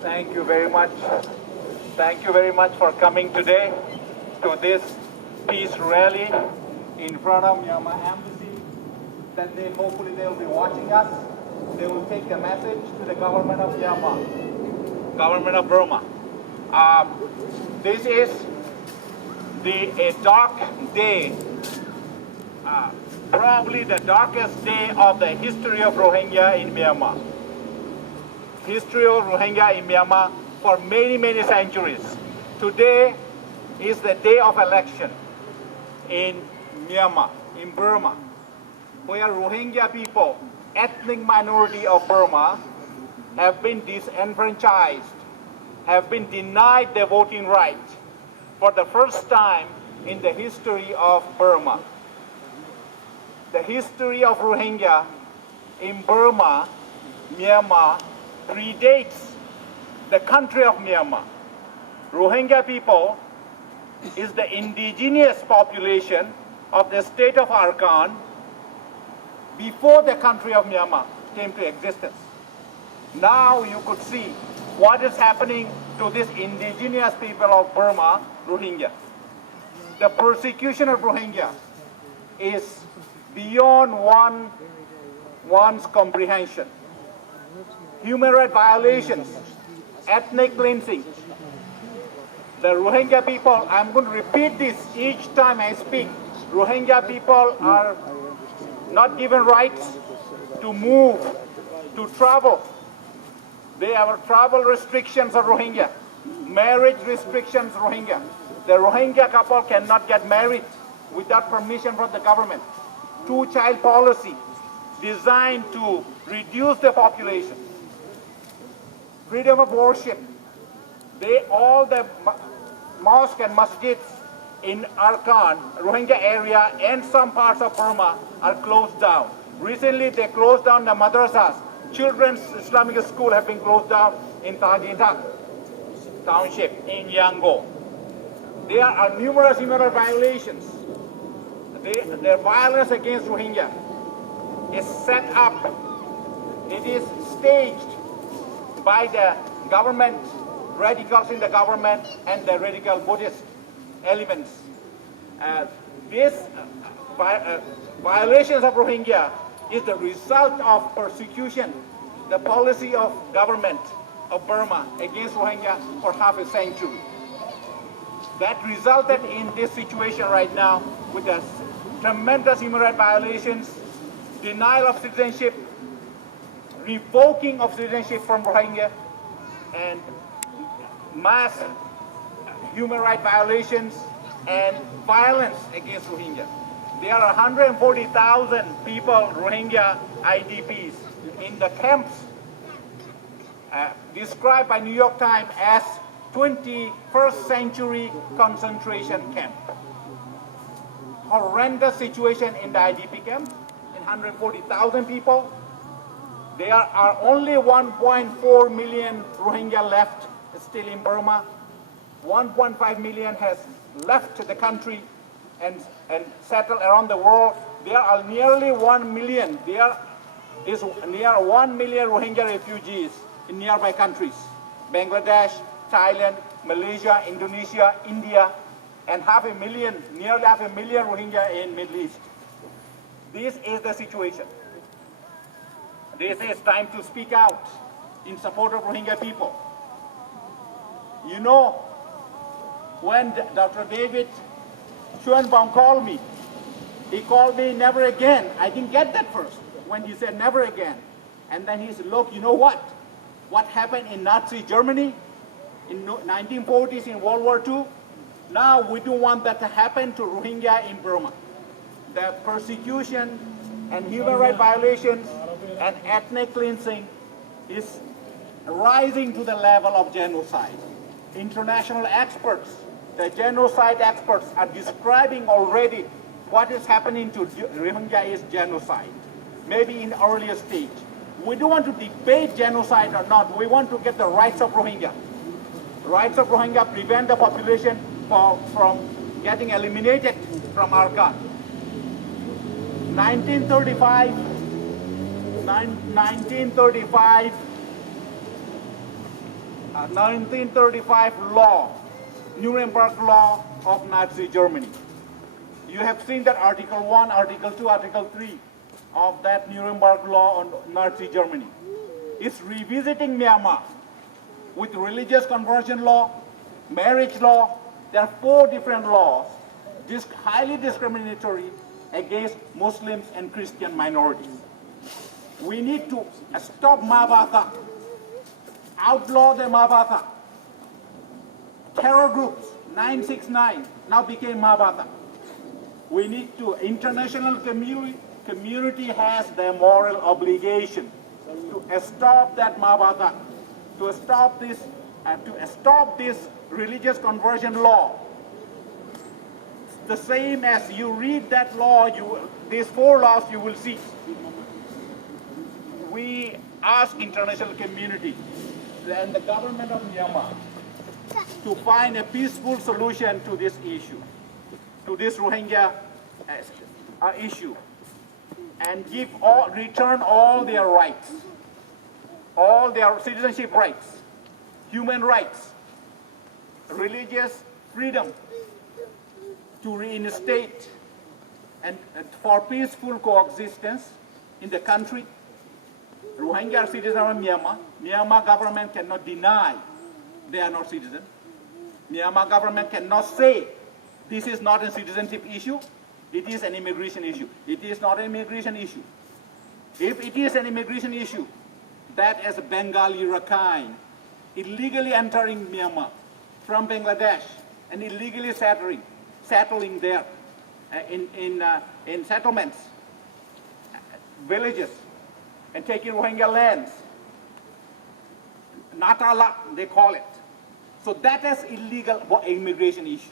Thank you very much. Thank you very much for coming today to this peace rally in front of Myanmar Embassy. That they hopefully they will be watching us. They will take the message to the government of Myanmar, government of Burma. This is a dark day, probably the darkest day of the history of Rohingya in Myanmar. History of Rohingya in Myanmar for many, many centuries. Today is the day of election in Myanmar, in Burma, where Rohingya people, ethnic minority of Burma, have been disenfranchised, have been denied their voting right for the first time in the history of Burma. The history of Rohingya in Burma, Myanmar, predates the country of Myanmar. Rohingya people is the indigenous population of the state of Arakan before the country of Myanmar came to existence. Now you could see what is happening to this indigenous people of Burma, Rohingya. The persecution of Rohingya is beyond one's comprehension. Human rights violations, ethnic cleansing. The Rohingya people, I'm going to repeat this each time I speak, Rohingya people are not given rights to move, to travel. They have travel restrictions of Rohingya, marriage restrictions Rohingya. The Rohingya couple cannot get married without permission from the government. Two-child policy designed to reduce the population. Freedom of worship. All the mosques and masjids in Arakan, Rohingya area, and some parts of Burma are closed down. Recently, they closed down the madrasas. Children's Islamic school have been closed down in Tajintak township in Yangon. There are numerous human rights violations. Their violence against Rohingya is set up. It is staged by the government, radicals in the government, and the radical Buddhist elements. These violations of Rohingya is the result of persecution, the policy of government of Burma against Rohingya for half a century. That resulted in this situation right now with the tremendous human rights violations, denial of citizenship, revoking of citizenship from Rohingya, and mass human rights violations and violence against Rohingya. There are 140,000 people, Rohingya IDPs, in the camps described by New York Times as 21st century concentration camp. Horrendous situation in the IDP camp, in 140,000 people. There are only 1.4 million Rohingya left still in Burma. 1.5 million has left the country and settled around the world. There are nearly 1 million. There is near 1 million Rohingya refugees in nearby countries. Bangladesh, Thailand, Malaysia, Indonesia, India, and nearly half a million Rohingya in Middle East. This is the situation. This is time to speak out in support of Rohingya people. You know, when Dr. David Schoenbaum called me, he called me never again. I didn't get that first when he said never again. And then he said, look, you know what? What happened in Nazi Germany in 1940s in World War II? Now we don't want that to happen to Rohingya in Burma. The persecution and human rights violations and ethnic cleansing is rising to the level of genocide. International experts, the genocide experts, are describing already what is happening to Rohingya is genocide, maybe in earlier stage. We don't want to debate genocide or not. We want to get the rights of Rohingya. Rights of Rohingya prevent the population from getting eliminated from Arakan. 1935, 1935 law, Nuremberg law of Nazi Germany. You have seen that Article 1, Article 2, Article 3 of that Nuremberg law on Nazi Germany. It's revisiting Myanmar with religious conversion law, marriage law. There are 4 different laws, highly discriminatory against Muslims and Christian minorities. We need to stop Mabata, outlaw the Mabata. Terror groups, 969, now became Mabata. We need to, international community has the moral obligation to stop that Mabata, to stop this religious conversion law. It's the same as you read that law, these 4 laws you will see. We ask international community and the government of Myanmar to find a peaceful solution to this issue, to this Rohingya issue, and return all their rights, all their citizenship rights, human rights, religious freedom, to reinstate and for peaceful coexistence in the country. Rohingya are citizens of Myanmar. Myanmar government cannot deny they are not citizens. Myanmar government cannot say this is not a citizenship issue, it is an immigration issue. It is not an immigration issue. If it is an immigration issue, that as a Bengali Rakhine illegally entering Myanmar from Bangladesh and illegally settling there in settlements, villages, and taking Rohingya lands, Natala they call it. So that is illegal immigration issue.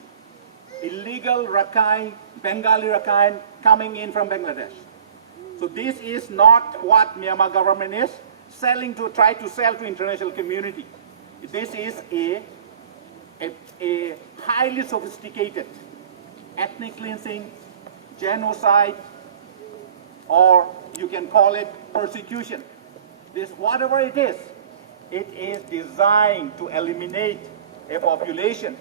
Illegal Rakhine, Bengali Rakhine coming in from Bangladesh. So this is not what Myanmar government is try to sell to international community. This is a highly sophisticated ethnic cleansing, genocide, or you can call it persecution. This, whatever it is designed to eliminate a population,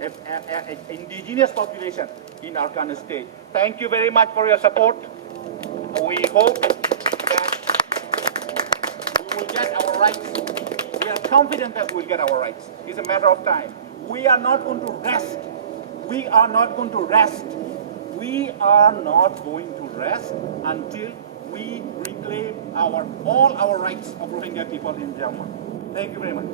an indigenous population in Arkan state. Thank you very much for your support. We hope that we will get our rights. We are confident that we'll get our rights. It's a matter of time. We are not going to rest. We are not going to rest. We are not going to rest until we reclaim all our rights of Rohingya people in Myanmar. Thank you very much.